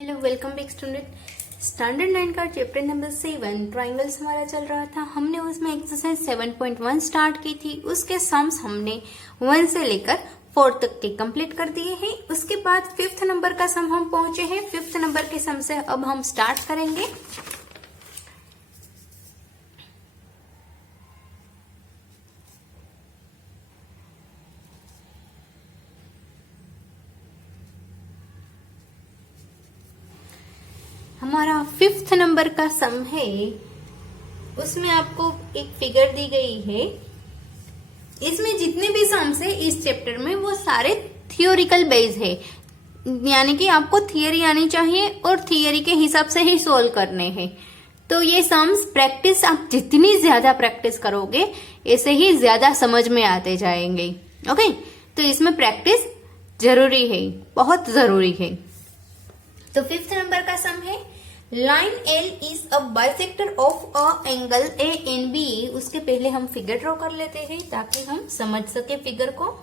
Hello welcome back student. Standard 9 का chapter number 7 triangles हमारा चल रहा था। हमने उसमें एक्सरसाइज 7.1 स्टार्ट की थी। उसके सम्स हमने 1 से लेकर 4 तक के कंप्लीट कर दिए हैं। उसके बाद 5th नंबर का सम हम पहुंचे हैं। 5th नंबर के सम से अब हम स्टार्ट करेंगे। हमारा 5th नंबर का सम है, उसमें आपको एक फिगर दी गई है। इसमें जितने भी सम्स है इस चैप्टर में वो सारे थियोरिकल बेस है, यानी कि आपको थियरी आनी चाहिए और थियरी के हिसाब से ही सोल्व करने हैं। तो ये सम्स प्रैक्टिस आप जितनी ज्यादा प्रैक्टिस करोगे ऐसे ही ज्यादा समझ में आते जाएंगे। ओके, तो इसमें प्रैक्टिस जरूरी है, बहुत जरूरी है। तो 5th नंबर का सम है, line L is a bisector of a angle A and B. उसके पहले हम फिगर ड्रॉ कर लेते हैं ताकि हम समझ सके फिगर को।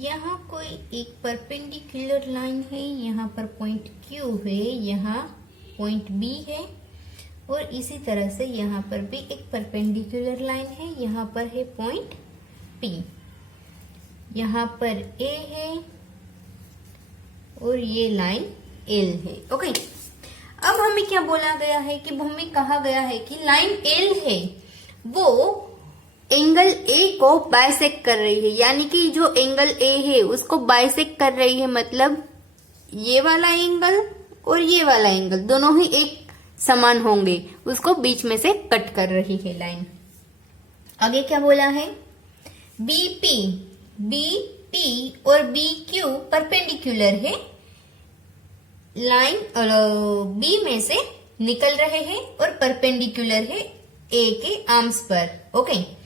यहाँ कोई एक परपेंडिकुलर लाइन है, यहाँ पर पॉइंट Q है, यहाँ पॉइंट B है और इसी तरह से यहाँ पर भी एक परपेंडिकुलर लाइन है, यहाँ पर है पॉइंट P, यहाँ पर A है और ये लाइन L है। ओके, अब हमें क्या बोला गया है कि हमें कहा गया है कि लाइन L है वो एंगल ए को बाइसेक्ट कर रही है, यानी कि जो एंगल ए है उसको बाइसेक्ट कर रही है, मतलब ये वाला एंगल और ये वाला एंगल दोनों ही एक समान होंगे, उसको बीच में से कट कर रही है लाइन। आगे क्या बोला है, बीपी और BQ परपेंडिकुलर है, लाइन बी में से निकल रहे हैं और परपेंडिकुलर है ए के आर्म्स पर। ओके,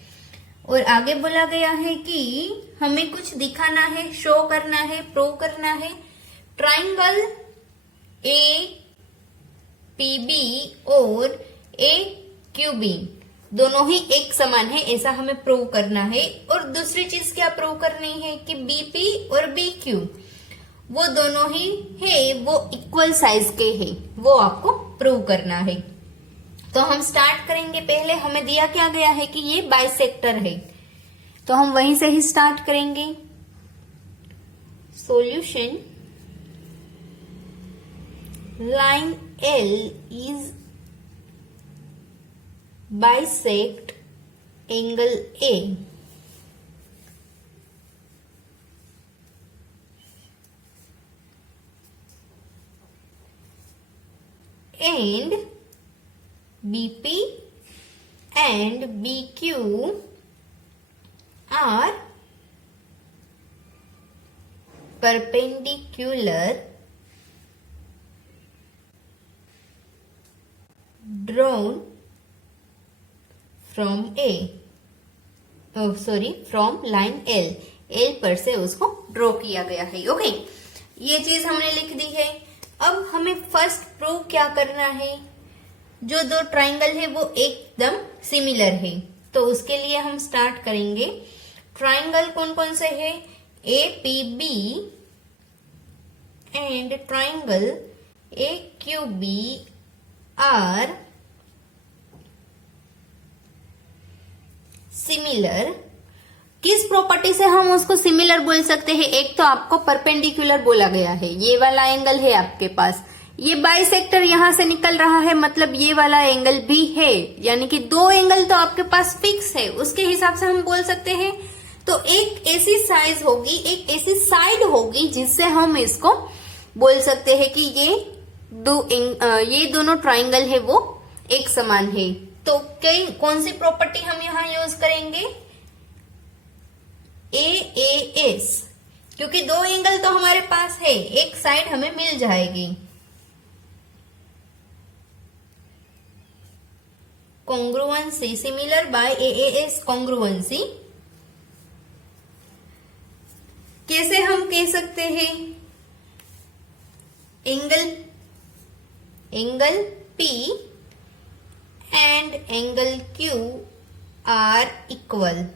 और आगे बोला गया है कि हमें कुछ दिखाना है, शो करना है, प्रूव करना है। ट्राइंगल APB और AQB दोनों ही एक समान है, ऐसा हमें प्रूव करना है। और दूसरी चीज क्या प्रूव करनी है कि BP और BQ वो दोनों ही है, वो इक्वल साइज के हैं, वो आपको प्रूव करना है। तो हम स्टार्ट करेंगे। पहले हमें दिया क्या गया है कि ये बाइसेक्टर है, तो हम वहीं से ही स्टार्ट करेंगे। Solution, line L is bisect angle A and BP and BQ are perpendicular drawn from from line L पर से उसको ड्रॉ किया गया है। ओके, ये चीज हमने लिख दी है। अब हमें फर्स्ट प्रूव क्या करना है, जो दो ट्राइंगल है वो एकदम सिमिलर है, तो उसके लिए हम स्टार्ट करेंगे। ट्राइंगल कौन कौन से है, APB and triangle AQB are similar. किस प्रॉपर्टी से हम उसको सिमिलर बोल सकते हैं, एक तो आपको परपेंडिकुलर बोला गया है, ये वाला एंगल है आपके पास, ये बाइसेक्टर यहां से निकल रहा है, मतलब ये वाला एंगल भी है, यानी कि दो एंगल तो आपके पास फिक्स है, उसके हिसाब से हम बोल सकते हैं। तो एक ऐसी साइज होगी, एक ऐसी साइड होगी जिससे हम इसको बोल सकते हैं कि ये दोनों ट्राइंगल है वो एक समान है। तो कौन सी प्रॉपर्टी हम यहाँ यूज करेंगे, AAS, क्योंकि दो एंगल तो हमारे पास है, एक साइड हमें मिल जाएगी। congruency, similar by AAS congruency, कह सकते हैं angle P and angle Q are equal.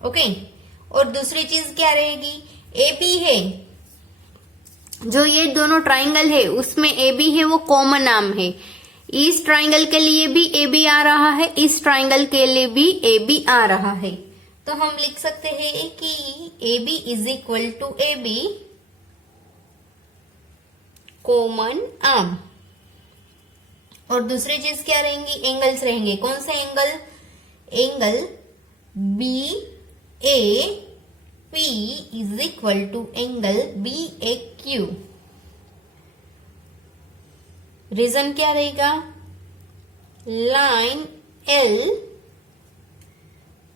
Okay, और दूसरी चीज क्या रहेगी, AB है, जो ये दोनों ट्राइंगल है उसमें AB है, वो कॉमन नाम है। इस ट्राइंगल के लिए भी AB आ रहा है, इस ट्राइंगल के लिए भी AB आ रहा है। तो हम लिख सकते हैं कि AB is equal to AB common arm. और दूसरी चीज क्या रहेंगी, एंगल्स रहेंगे। कौन से angle, angle BAP is equal to angle BAQ। Reason क्या रहेगा, line L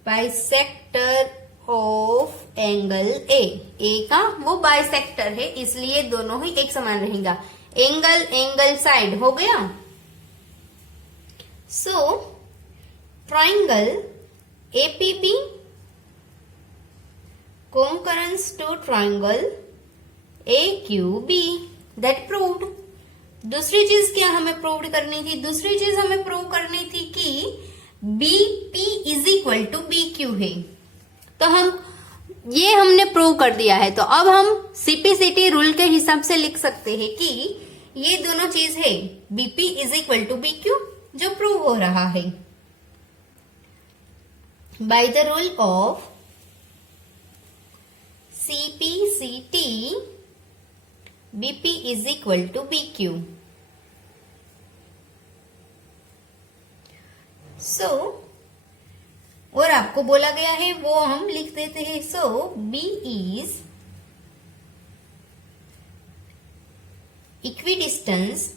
bisector of angle A का वो बाइसेक्टर है, इसलिए दोनों ही एक समान रहेगा। एंगल साइड हो गया। So triangle APB concurrence to triangle AQB, that proved। दूसरी चीज क्या हमें प्रूव करनी थी, दूसरी चीज हमें प्रूव करनी थी कि BP is equal to BQ है। तो ये हमने प्रूव कर दिया है। तो अब हम CPCT रूल के हिसाब से लिख सकते हैं कि ये दोनों चीज है BP is equal to BQ, जो प्रूव हो रहा है by the rule of CPCT। BP is equal to BQ। So और आपको बोला गया है वो हम लिख देते हैं। सो B is equidistance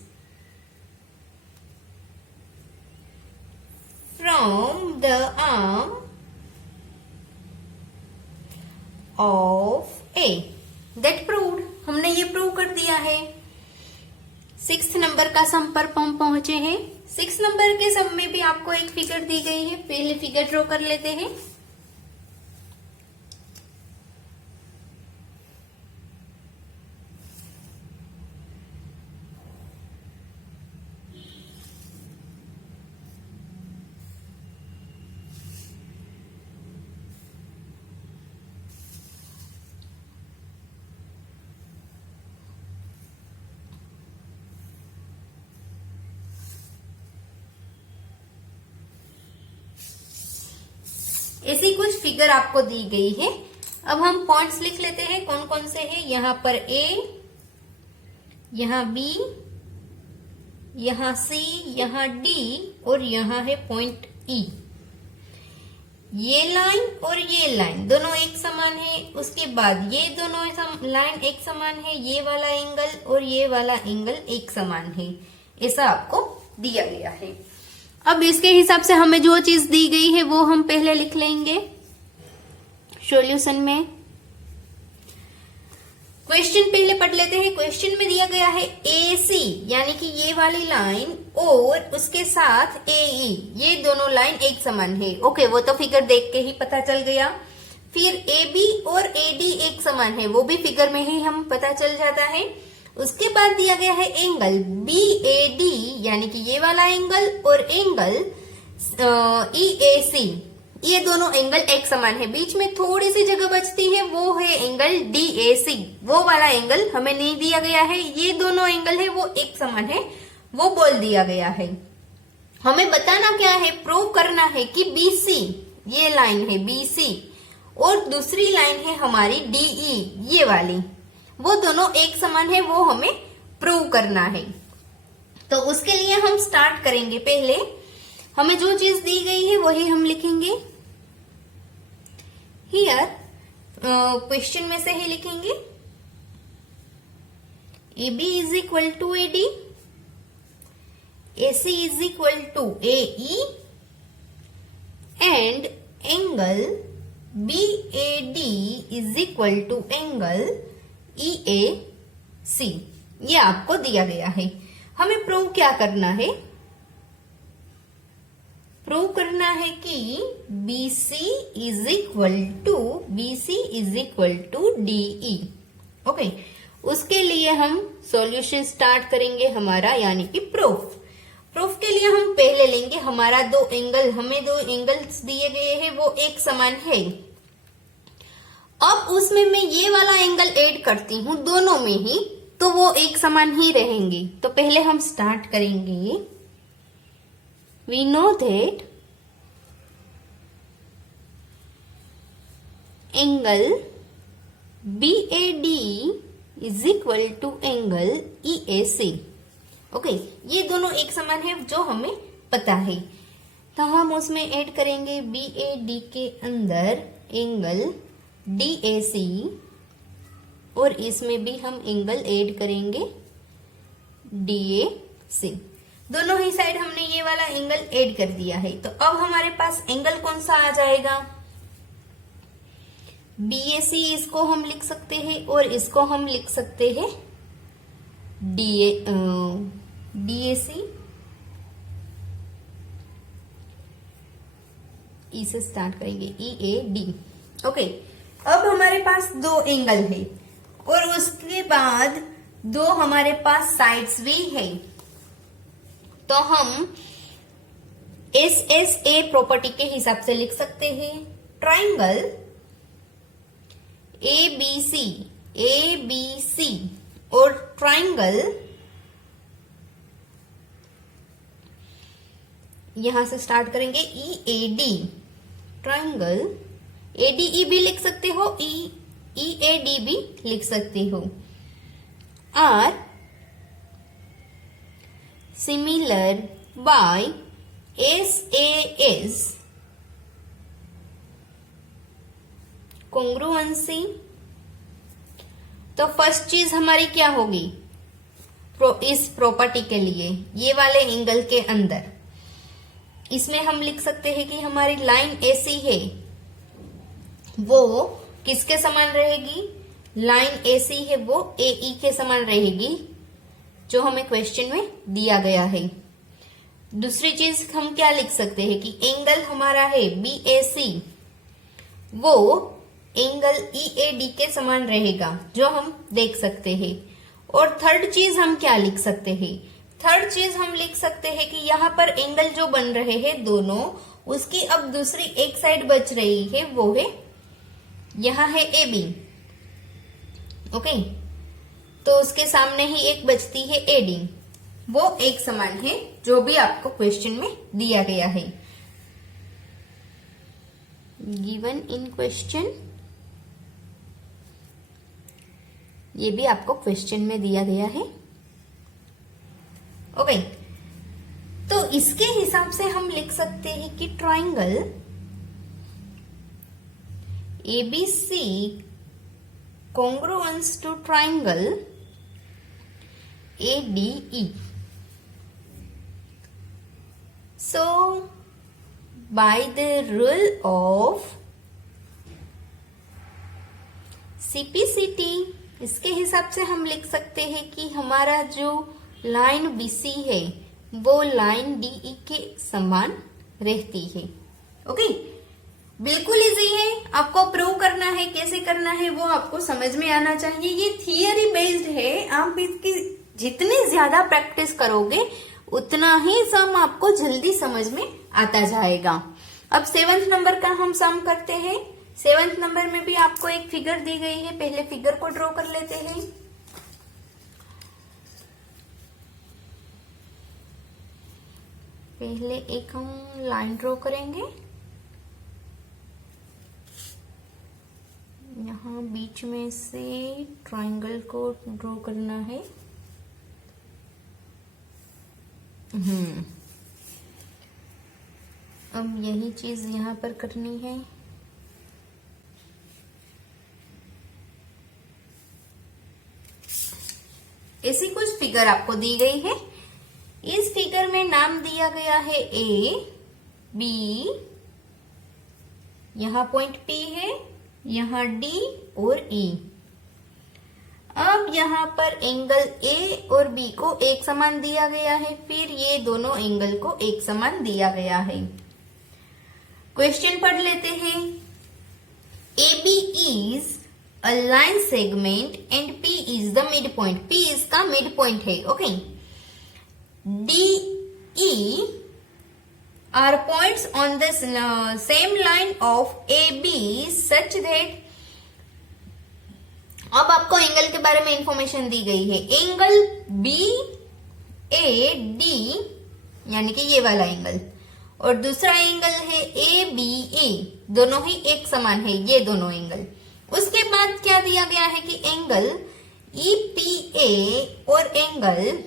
from the arm of A, that proved. हमने ये प्रूव कर दिया है। 6th नंबर का सम पर हम पहुंचे हैं। 6 नंबर के सम में भी आपको एक फिगर दी गई है, पहले फिगर ड्रॉ कर लेते हैं। ऐसी कुछ फिगर आपको दी गई है। अब हम पॉइंट्स लिख लेते हैं कौन कौन से हैं। यहाँ पर A, यहाँ B, यहाँ C, यहाँ D और यहाँ है पॉइंट E। ये लाइन और ये लाइन दोनों एक समान है। उसके बाद ये दोनों लाइन एक समान है। ये वाला एंगल और ये वाला एंगल एक समान है। ऐसा आपको दिया गया है। अब इसके हिसाब से हमें जो चीज दी गई है वो हम पहले लिख लेंगे सॉल्यूशन में। क्वेश्चन पहले पढ़ लेते हैं। क्वेश्चन में दिया गया है AC यानी कि ये वाली लाइन और उसके साथ AE, ये दोनों लाइन एक समान है। ओके, वो तो फिगर देख के ही पता चल गया। फिर AB और AD एक समान है, वो भी फिगर में ही हम पता चल जाता है। उसके बाद दिया गया है एंगल BAD यानी कि ये वाला एंगल और एंगल EAC, ये दोनों एंगल एक समान है। बीच में थोड़ी सी जगह बचती है, वो है एंगल DAC, वो वाला एंगल हमें नहीं दिया गया है। ये दोनों एंगल है वो एक समान है, वो बोल दिया गया है। हमें बताना क्या है, प्रूव करना है कि BC, ये लाइन है BC और दूसरी लाइन है हमारी DE, ये वाली, वो दोनों एक समान है, वो हमें प्रूव करना है। तो उसके लिए हम स्टार्ट करेंगे। पहले हमें जो चीज दी गई है वही हम लिखेंगे। हियर क्वेश्चन में से ही लिखेंगे AB is equal to AD, AC is equal to AE and angle BAD is equal to angle EAC, ये आपको दिया गया है। हमें प्रूव क्या करना है, प्रूव करना है कि BC is equal to DE। Okay, उसके लिए हम सॉल्यूशन स्टार्ट करेंगे हमारा, यानी कि प्रूफ के लिए हम पहले लेंगे हमारा हमें दो एंगल्स दिए गए हैं, वो एक समान है। अब उसमें मैं ये वाला एंगल ऐड करती हूं दोनों में ही, तो वो एक समान ही रहेंगे। तो पहले हम स्टार्ट करेंगे। We know that angle BAD is equal to angle EAC। Okay, ये दोनों एक समान है जो हमें पता है, तो हम उसमें ऐड करेंगे BAD के अंदर एंगल DAC, और इसमें भी हम एंगल ऐड करेंगे DAC। दोनों ही साइड हमने ये वाला एंगल ऐड कर दिया है। तो अब हमारे पास एंगल कौन सा आ जाएगा? BAC इसको हम लिख सकते हैं, और इसको हम लिख सकते हैं DAC। इसे स्टार्ट करेंगे EAD। ओके, अब हमारे पास दो एंगल है, और उसके बाद दो हमारे पास साइड्स भी है। तो हम SSA प्रॉपर्टी के हिसाब से लिख सकते हैं। ट्राइंगल ABC और ट्राइंगल, यहां से स्टार्ट करेंगे EAD। ट्राइंगल ADE भी लिख सकते हो, EAD भी लिख सकते हो। Are similar by SAS congruency. तो फर्स्ट चीज हमारी क्या होगी इस प्रॉपर्टी के लिए? ये वाले एंगल के अंदर इसमें हम लिख सकते हैं कि हमारी लाइन AC है, वो किसके समान रहेगी? लाइन AC है वो AE के समान रहेगी, जो हमें क्वेश्चन में दिया गया है। दूसरी चीज हम क्या लिख सकते हैं कि एंगल हमारा है BAC, वो एंगल EAD के समान रहेगा, जो हम देख सकते हैं। और थर्ड चीज हम क्या लिख सकते हैं? थर्ड चीज हम लिख सकते हैं कि यहाँ पर एंगल जो बन रहे हैं दोनों, उसकी अब दूसरी एक साइड बच रही है, वो है यहाँ है AB। ओके, तो उसके सामने ही एक बचती है AD, वो एक समान है, जो भी आपको क्वेश्चन में दिया गया है। गिवन इन क्वेश्चन, ये भी आपको क्वेश्चन में दिया गया है। ओके, तो इसके हिसाब से हम लिख सकते हैं कि triangle ABC congruence to triangle ADE. So by the rule of CPCT, इसके हिसाब से हम लिख सकते हैं कि हमारा जो लाइन BC है वो लाइन DE के समान रहती है। ओके, बिल्कुल इजी है, आपको प्रूव करना है, कैसे करना है वो आपको समझ में आना चाहिए। ये थियरी बेस्ड है, आप इसकी जितनी ज्यादा प्रैक्टिस करोगे उतना ही सम आपको जल्दी समझ में आता जाएगा। अब 7th नंबर का हम सम करते हैं। 7th नंबर में भी आपको एक फिगर दी गई है, पहले फिगर को ड्रॉ कर लेते हैं। पहले एक हम लाइन ड्रॉ करेंगे, यहाँ बीच में से ट्रायंगल को ड्रॉ करना है। अब यही चीज यहाँ पर करनी है। ऐसी कुछ फिगर आपको दी गई है। इस फिगर में नाम दिया गया है A, B, यहाँ पॉइंट P है, यहाँ D और E। अब यहाँ पर एंगल A और B को एक समान दिया गया है, फिर ये दोनों एंगल को एक समान दिया गया है। क्वेश्चन पढ़ लेते हैं। A B is a line segment and P is the mid point. P इसका मिड पॉइंट है। Okay, D E are points on the same line of A B such that. अब आपको एंगल के बारे में इंफॉर्मेशन दी गई है। Angle B A D यानी कि ये वाला एंगल, और दूसरा एंगल है ए बी ए, दोनों ही एक समान है ये दोनों एंगल। उसके बाद क्या दिया गया है कि एंगल ई पी ए और एंगल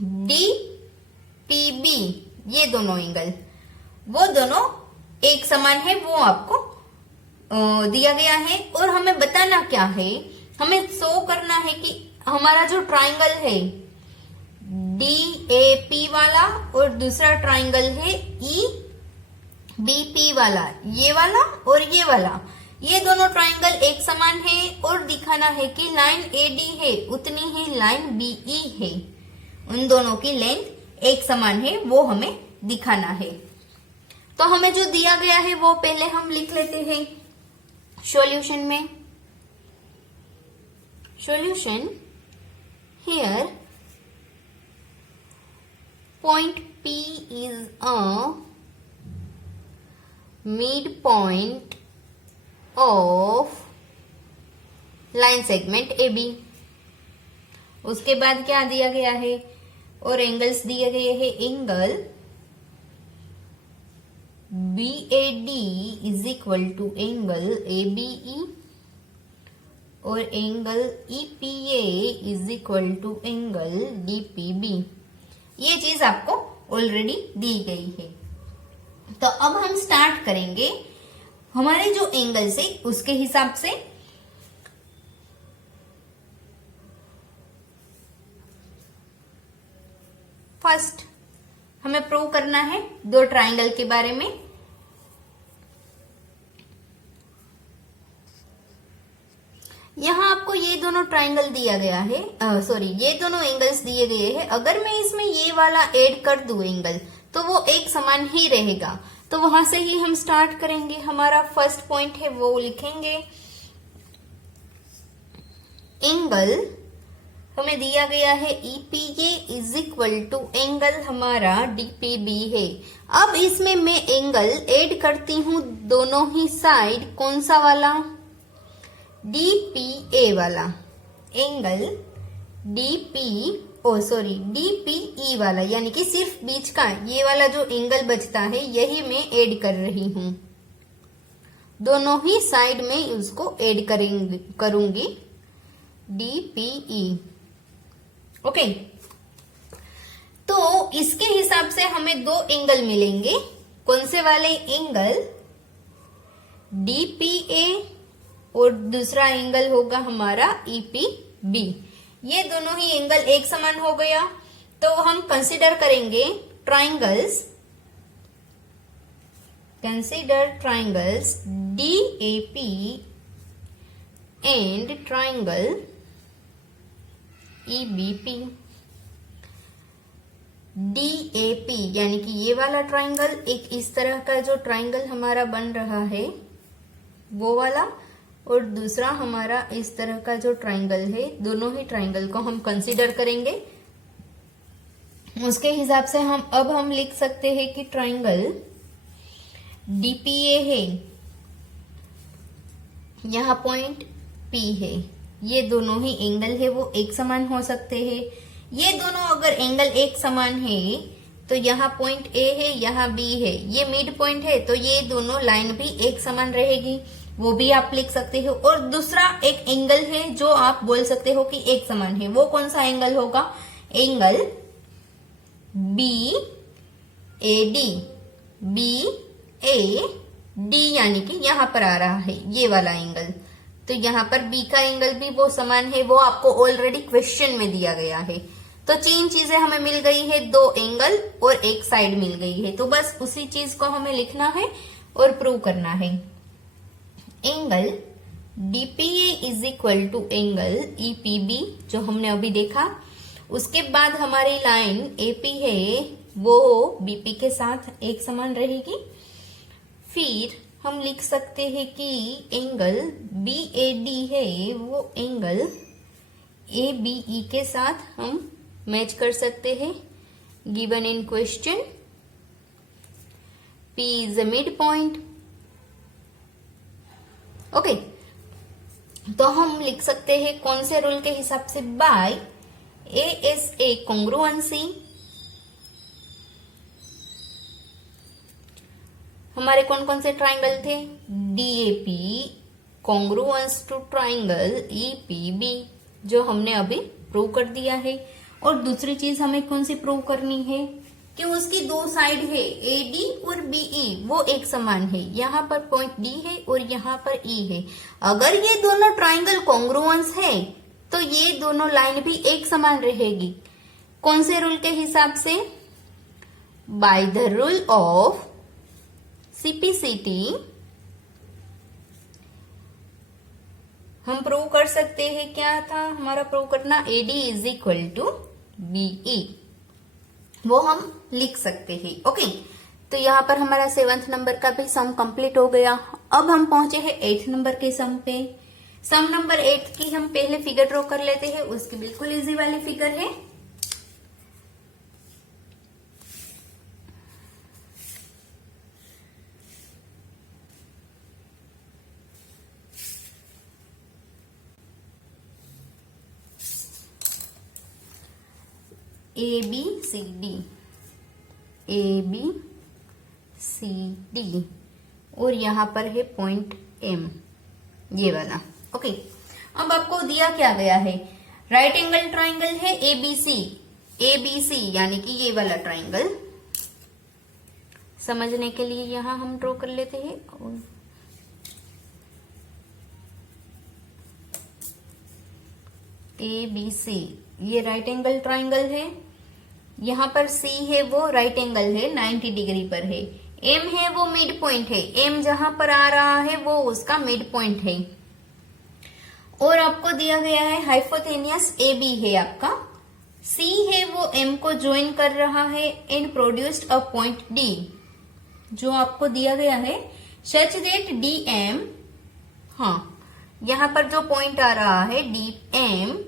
डी पी बी, ये दोनों एंगल वो दोनों एक समान है, वो आपको दिया गया है। और हमें बताना क्या है, हमें शो करना है कि हमारा जो ट्राइंगल है डी ए पी वाला और दूसरा ट्राइंगल है ई बी पी वाला, ये वाला और ये वाला, ये दोनों ट्राइंगल एक समान है। और दिखाना है कि लाइन ए डी है उतनी ही लाइन बी ई है, उन दोनों की लेंथ एक समान है, वो हमें दिखाना है। तो हमें जो दिया गया है वो पहले हम लिख लेते हैं सॉल्यूशन में। Solution here point P is a midpoint of line segment AB। उसके बाद क्या दिया गया है, और एंगल्स दिए गए हैं। Angle BAD is equal to angle ABE और angle EPA is equal to angle DPB। ये चीज आपको ऑलरेडी दी गई है। तो अब हम स्टार्ट करेंगे हमारे जो एंगल से उसके हिसाब से। फर्स्ट हमें प्रूव करना है दो ट्राइंगल के बारे में। यहाँ आपको ये दोनों ट्राइंगल दिया गया है, सॉरी ये दोनों एंगल्स दिए गए हैं। अगर मैं इसमें ये वाला ऐड कर दूं एंगल तो वो एक समान ही रहेगा। तो वहां से ही हम स्टार्ट करेंगे। हमारा फर्स्ट पॉइंट है वो लिखेंगे। एंगल हमें दिया गया है EPA is equal to angle हमारा DPB है। अब इसमें मैं एंगल ऐड करती हूँ दोनों ही साइड। कौन सा वाला? DPA वाला एंगल DPE वाला, यानी कि सिर्फ बीच का ये वाला जो एंगल बचता है यही मैं ऐड कर रही हूं। दोनों ही साइड में उसको ऐड करूंगी DPE। ओके, तो इसके हिसाब से हमें दो एंगल मिलेंगे। कौन से वाले? एंगल DPA और दूसरा एंगल होगा हमारा EPB। ये दोनों ही एंगल एक समान हो गया। तो हम कंसीडर करेंगे triangles, DAP and triangle EBP। DAP यानी कि ये वाला ट्राइंगल, एक इस तरह का जो ट्राइंगल हमारा बन रहा है वो वाला, और दूसरा हमारा इस तरह का जो ट्राइंगल है। दोनों ही ट्राइंगल को हम कंसीडर करेंगे। उसके हिसाब से हम लिख सकते हैं कि ट्राइंगल DPA है, यहाँ पॉइंट P है, ये दोनों ही एंगल है वो एक समान हो सकते हैं। ये दोनों अगर एंगल एक समान है तो यहाँ पॉइंट A है, यहाँ B है, ये मिड पॉइंट है, तो ये दोनों लाइन भी एक समान रहेगी, वो भी आप लिख सकते हो। और दूसरा एक एंगल है जो आप बोल सकते हो कि एक समान है, वो कौन सा एंगल होगा? एंगल BAD यानी कि यहाँ पर आ रहा है ये वाला एंगल। तो यहाँ पर B का एंगल भी वो समान है, वो आपको ऑलरेडी क्वेश्चन में दिया गया है। तो तीन चीजें हमें मिल गई है, दो एंगल और एक साइड मिल गई है। तो बस उसी चीज को हमें लिखना है और प्रूव करना है। Angle DPA is equal to angle EPB जो हमने अभी देखा। उसके बाद हमारी लाइन AP है वो BP के साथ एक समान रहेगी। फिर हम लिख सकते हैं कि एंगल BAD है वो एंगल ABE के साथ हम मैच कर सकते हैं given in question. P is a midpoint। Okay, तो हम लिख सकते हैं कौन से रूल के हिसाब से, बाय ASA कॉन्ग्रुएंसी। हमारे कौन कौन से ट्राइंगल थे, DAP congruence to triangle EPB, जो हमने अभी प्रूव कर दिया है। और दूसरी चीज हमें कौन सी प्रूव करनी है कि उसकी दो साइड है AD और BE वो एक समान है। यहाँ पर पॉइंट D है और यहाँ पर E है। अगर ये दोनों ट्राइंगल कॉन्ग्रुएंस है तो ये दोनों लाइन भी एक समान रहेगी। कौन से रूल के हिसाब से, by the rule of CPCT हम प्रूव कर सकते हैं। क्या था हमारा प्रूव करना, AD is equal to BE, वो हम लिख सकते हैं। ओके, तो यहाँ पर हमारा 7th नंबर का भी सम कंप्लीट हो गया। अब हम पहुंचे हैं 8th नंबर के सम पे। सम नंबर 8 की हम पहले फिगर ड्रॉ कर लेते हैं, उसकी बिल्कुल इजी वाली फिगर है। ABCD और यहाँ पर है पॉइंट M, ये वाला। ओके, अब आपको दिया क्या गया है, राइट एंगल ट्राइंगल है ABC यानी कि ये वाला ट्राइंगल। समझने के लिए यहाँ हम ड्रॉ कर लेते हैं। ABC ये राइट एंगल ट्राइंगल है, यहाँ पर C है वो राइट एंगल है 90 डिग्री पर है, M है वो मिड पॉइंट है, M जहां पर आ रहा है वो उसका मिड पॉइंट है। और आपको दिया गया है हाइपोटेनियस AB है आपका, C है वो M को ज्वाइन कर रहा है and produced a point D, जो आपको दिया गया है सच दैट DM, हाँ यहाँ पर जो पॉइंट आ रहा है DM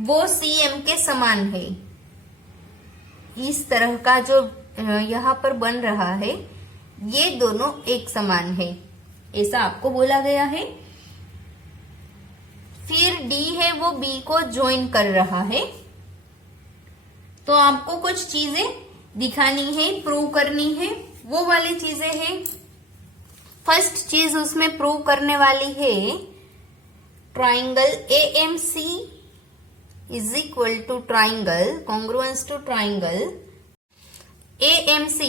वो CM के समान है। इस तरह का जो यहाँ पर बन रहा है ये दोनों एक समान है, ऐसा आपको बोला गया है। फिर D है वो B को ज्वाइन कर रहा है, तो आपको कुछ चीजें दिखानी है, प्रूव करनी है, वो वाली चीजें हैं। फर्स्ट चीज उसमें प्रूव करने वाली है triangle AMC is equal to triangle congruence to triangle AMC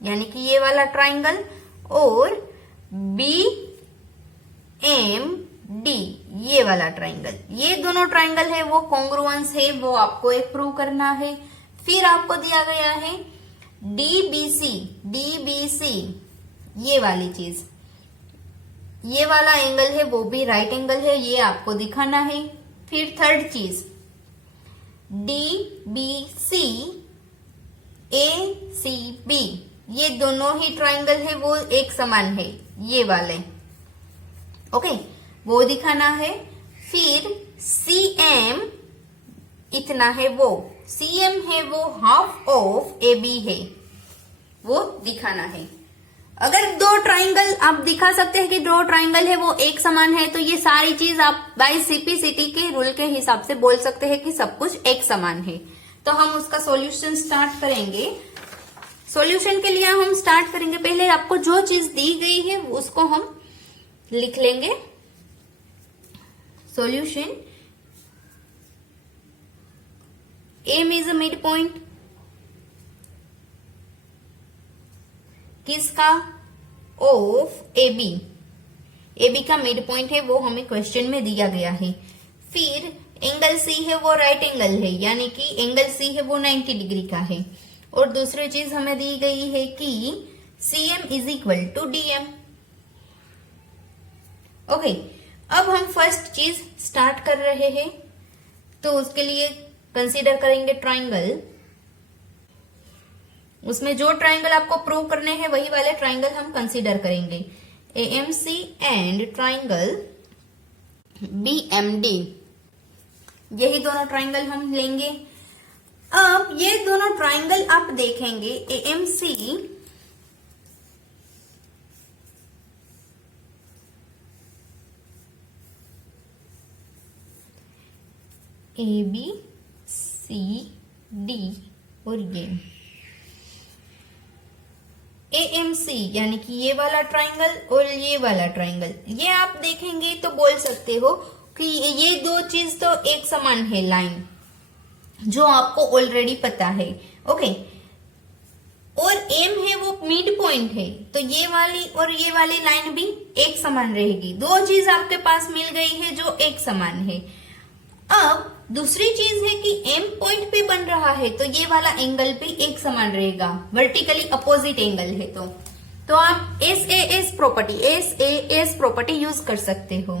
यानी कि ये वाला ट्राइंगल और BMD ये वाला ट्राइंगल, ये दोनों ट्राइंगल है वो कॉन्ग्रुएंस है, वो आपको एक प्रूव करना है। फिर आपको दिया गया है DBC ये वाली चीज, ये वाला एंगल है वो भी राइट एंगल है, ये आपको दिखाना है। फिर थर्ड चीज DBC ACB ये दोनों ही ट्राइंगल है वो एक समान है, ये वाले। ओके, वो दिखाना है। फिर CM इतना है वो, CM है वो हाफ ऑफ AB है, वो दिखाना है। अगर दो ट्राइंगल आप दिखा सकते हैं कि दो ट्राइंगल है वो एक समान है, तो ये सारी चीज आप बाय CPCT के रूल के हिसाब से बोल सकते हैं कि सब कुछ एक समान है। तो हम उसका सॉल्यूशन स्टार्ट करेंगे। सॉल्यूशन के लिए हम स्टार्ट करेंगे, पहले आपको जो चीज दी गई है उसको हम लिख लेंगे। Solution, M is a mid point किसका, ऑफ AB का मिड पॉइंट है वो हमें क्वेश्चन में दिया गया है। फिर एंगल C है वो राइट एंगल है, यानी कि एंगल C है वो 90 डिग्री का है। और दूसरी चीज हमें दी गई है कि CM is equal to DM। Okay, अब हम फर्स्ट चीज स्टार्ट कर रहे हैं, तो उसके लिए कंसीडर करेंगे ट्राइंगल उसमें जो ट्राइंगल आपको प्रूव करने हैं वही वाले ट्राइंगल हम कंसीडर करेंगे। एएमसी एंड ट्राइंगल बीएमडी, यही दोनों ट्राइंगल हम लेंगे। अब ये दोनों ट्राइंगल आप देखेंगे, AMC A B C D और ये एएमसी यानी कि ये वाला ट्राइंगल और ये वाला ट्राइंगल, ये आप देखेंगे तो बोल सकते हो कि ये दो चीज तो एक समान है, लाइन जो आपको ऑलरेडी पता है। ओके, और एम है वो मिड पॉइंट है, तो ये वाली और ये वाली लाइन भी एक समान रहेगी। दो चीज आपके पास मिल गई है जो एक समान है। अब दूसरी चीज है कि एम पॉइंट पे बन रहा है तो ये वाला एंगल भी एक समान रहेगा, वर्टिकली अपोजिट एंगल है। तो आप एस ए प्रॉपर्टी यूज कर सकते हो।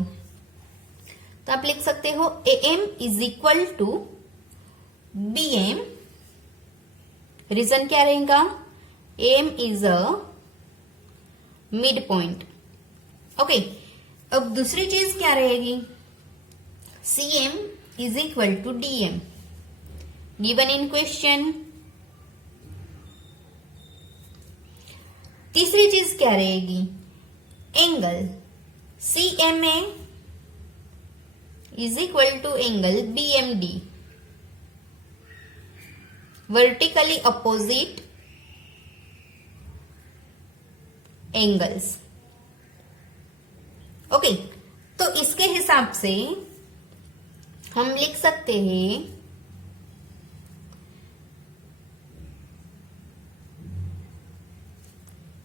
तो आप लिख सकते हो A M is equal to B M. Reason क्या रहेगा? M is a mid point. Okay, अब दूसरी चीज क्या रहेगी? C M is equal to dm given in question। तीसरी चीज क्या रहेगी? Angle CMA is equal to angle BMD, vertically opposite angles. Okay, तो इसके हिसाब से हम लिख सकते हैं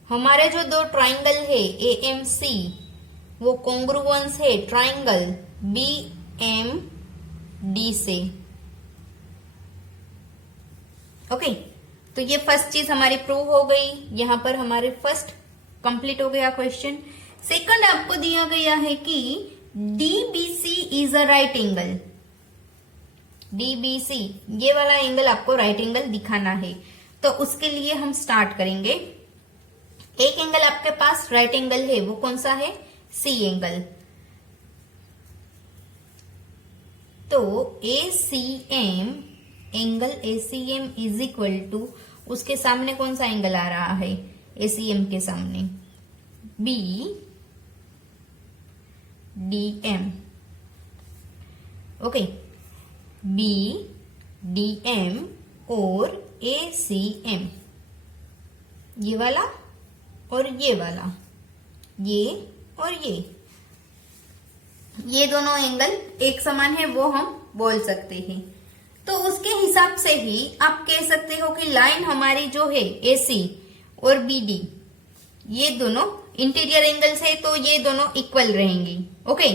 हमारे जो दो ट्राइंगल है एएमसी वो कॉन्ग्रुएंस है ट्राइंगल बीएमडी से। ओके, तो ये फर्स्ट चीज हमारी प्रूव हो गई। यहां पर हमारे फर्स्ट कंप्लीट हो गया क्वेश्चन। सेकंड आपको दिया गया है कि DBC is a right angle. DBC ये वाला एंगल आपको राइट एंगल दिखाना है। तो उसके लिए हम स्टार्ट करेंगे। एक एंगल आपके पास राइट एंगल है, वो कौन सा है? C angle. तो ACM, angle ACM is equal to, उसके सामने कौन सा एंगल आ रहा है? एसीएम के सामने B D M. Okay, B D M और ए सी एम, ये वाला और ये वाला, ये और ये दोनों एंगल एक समान है, वो हम बोल सकते हैं। तो उसके हिसाब से ही आप कह सकते हो कि लाइन हमारी जो है एसी और बीडी, ये दोनों इंटीरियर एंगल्स है तो ये दोनों इक्वल रहेंगी। ओके,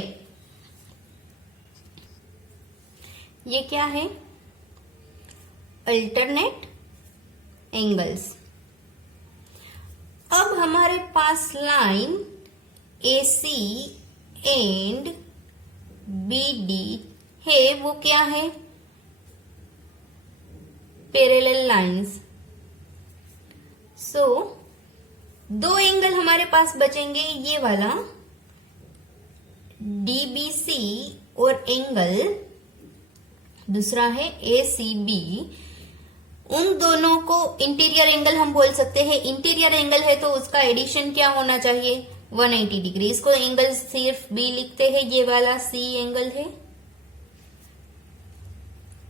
ये क्या है? Alternate angles. अब हमारे पास लाइन AC एंड BD है, वो क्या है? Parallel lines. सो दो एंगल हमारे पास बचेंगे, ये वाला DBC और एंगल दूसरा है ACB। उन दोनों को इंटीरियर एंगल हम बोल सकते हैं। इंटीरियर एंगल है तो उसका एडिशन क्या होना चाहिए? 180 डिग्री। इसको एंगल सिर्फ B लिखते हैं। ये वाला C एंगल है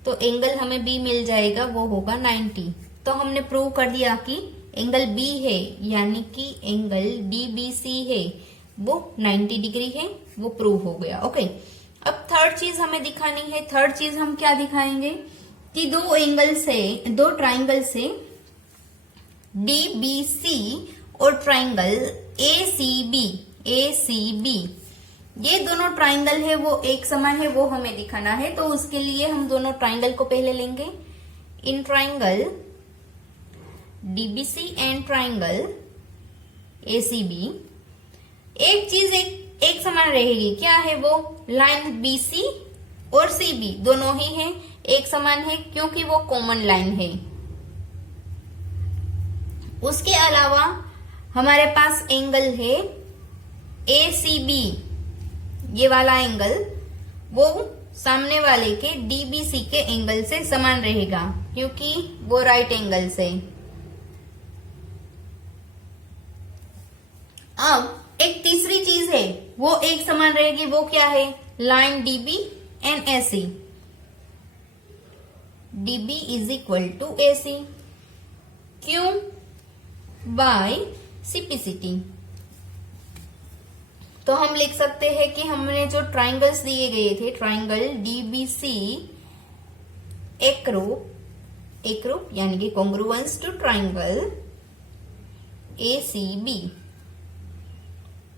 तो एंगल हमें B मिल जाएगा, वो होगा 90। तो हमने प्रूव कर दिया कि एंगल B है, यानी कि एंगल DBC है वो 90 डिग्री है, वो प्रूव हो गया। ओके, अब थर्ड चीज हमें दिखानी है। थर्ड चीज हम क्या दिखाएंगे कि दो एंगल से, दो ट्राइंगल से डीबीसी और ट्राइंगल एसीबी, ये दोनों ट्राइंगल है वो एक समान है, वो हमें दिखाना है। तो उसके लिए हम दोनों ट्राइंगल को पहले लेंगे। In triangle DBC and triangle ACB एक चीज एक समान रहेगी। क्या है वो? लाइन बीसी और सीबी दोनों ही हैं, एक समान है क्योंकि वो कॉमन लाइन है। उसके अलावा हमारे पास एंगल है ACB, ये वाला एंगल वो सामने वाले के DBC के एंगल से समान रहेगा क्योंकि वो राइट एंगल से। अब एक तीसरी चीज है वो एक समान रहेगी, वो क्या है? Line DB and AC। DB is equal to AC। क्यों? By CPCT। तो हम लिख सकते हैं कि हमने जो ट्राइंगल्स दिए गए थे, ट्राइंगल DBC एकरूप यानी कि congruence to triangle ACB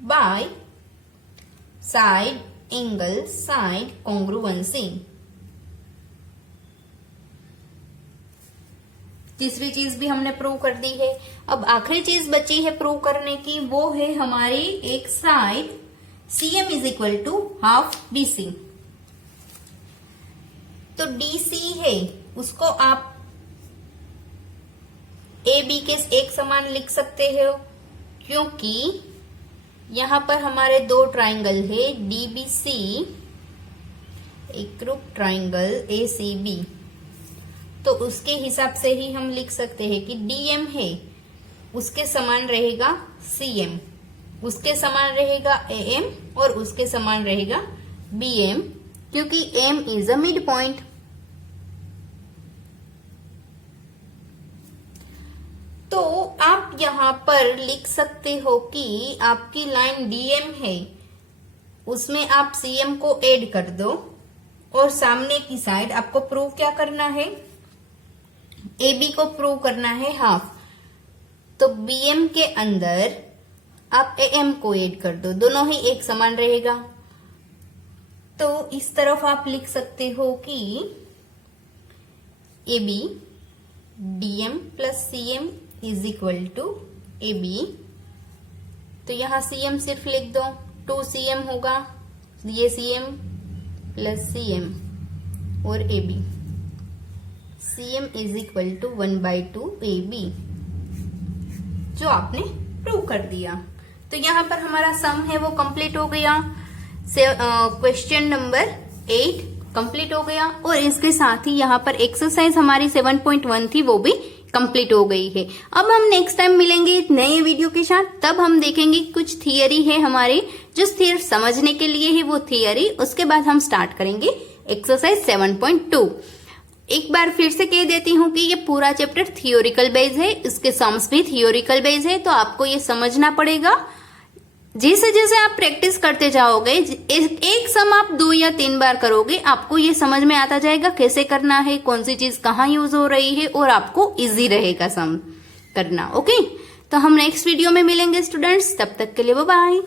by side angle side congruency. तीसरी चीज भी हमने प्रूव कर दी है। अब आखिरी चीज बची है प्रूव करने की, वो है हमारी एक side CM is equal to half BC। तो DC है उसको आप AB के एक समान लिख सकते हो क्योंकि यहां पर हमारे दो ट्राइंगल है DBC एकरूप ट्राइंगल ACB। तो उसके हिसाब से ही हम लिख सकते हैं कि DM है उसके समान रहेगा CM, उसके समान रहेगा AM और उसके समान रहेगा BM क्योंकि M is a mid point. तो आप यहां पर लिख सकते हो कि आपकी लाइन DM है उसमें आप CM को ऐड कर दो और सामने की साइड आपको प्रूव क्या करना है? AB को प्रूव करना है हाफ। तो BM के अंदर आप AM को ऐड कर दो, दोनों ही एक समान रहेगा। तो इस तरफ आप लिख सकते हो कि AB DM plus CM is equal to AB। तो यहां CM सिर्फ लिख दो, 2CM होगा, ये CM प्लस CM और AB। CM is equal to 1/2 AB जो आपने प्रूव कर दिया। तो यहाँ पर हमारा सम है वो कंप्लीट हो गया। क्वेश्चन नंबर 8 कंप्लीट हो गया और इसके साथ ही यहाँ पर एक्सरसाइज हमारी 7.1 थी वो भी कंप्लीट हो गई है। अब हम नेक्स्ट टाइम मिलेंगे एक नए वीडियो के साथ, तब हम देखेंगे कुछ थियरी है हमारी जो थियरी समझने के लिए है वो थियरी। उसके बाद हम स्टार्ट करेंगे एक्सरसाइज 7.2। एक बार फिर से कह देती हूँ कि ये पूरा चैप्टर थियोरिकल बेस है, इसके सम्स भी थियोरिकल बेस है, तो आपको ये समझना पड़ेगा। जैसे जैसे आप प्रैक्टिस करते जाओगे, एक सम आप 2 या 3 बार करोगे, आपको ये समझ में आता जाएगा कैसे करना है, कौन सी चीज कहाँ यूज हो रही है और आपको इजी रहेगा सम करना। ओके, तो हम नेक्स्ट वीडियो में मिलेंगे स्टूडेंट्स, तब तक के लिए बाय बाय।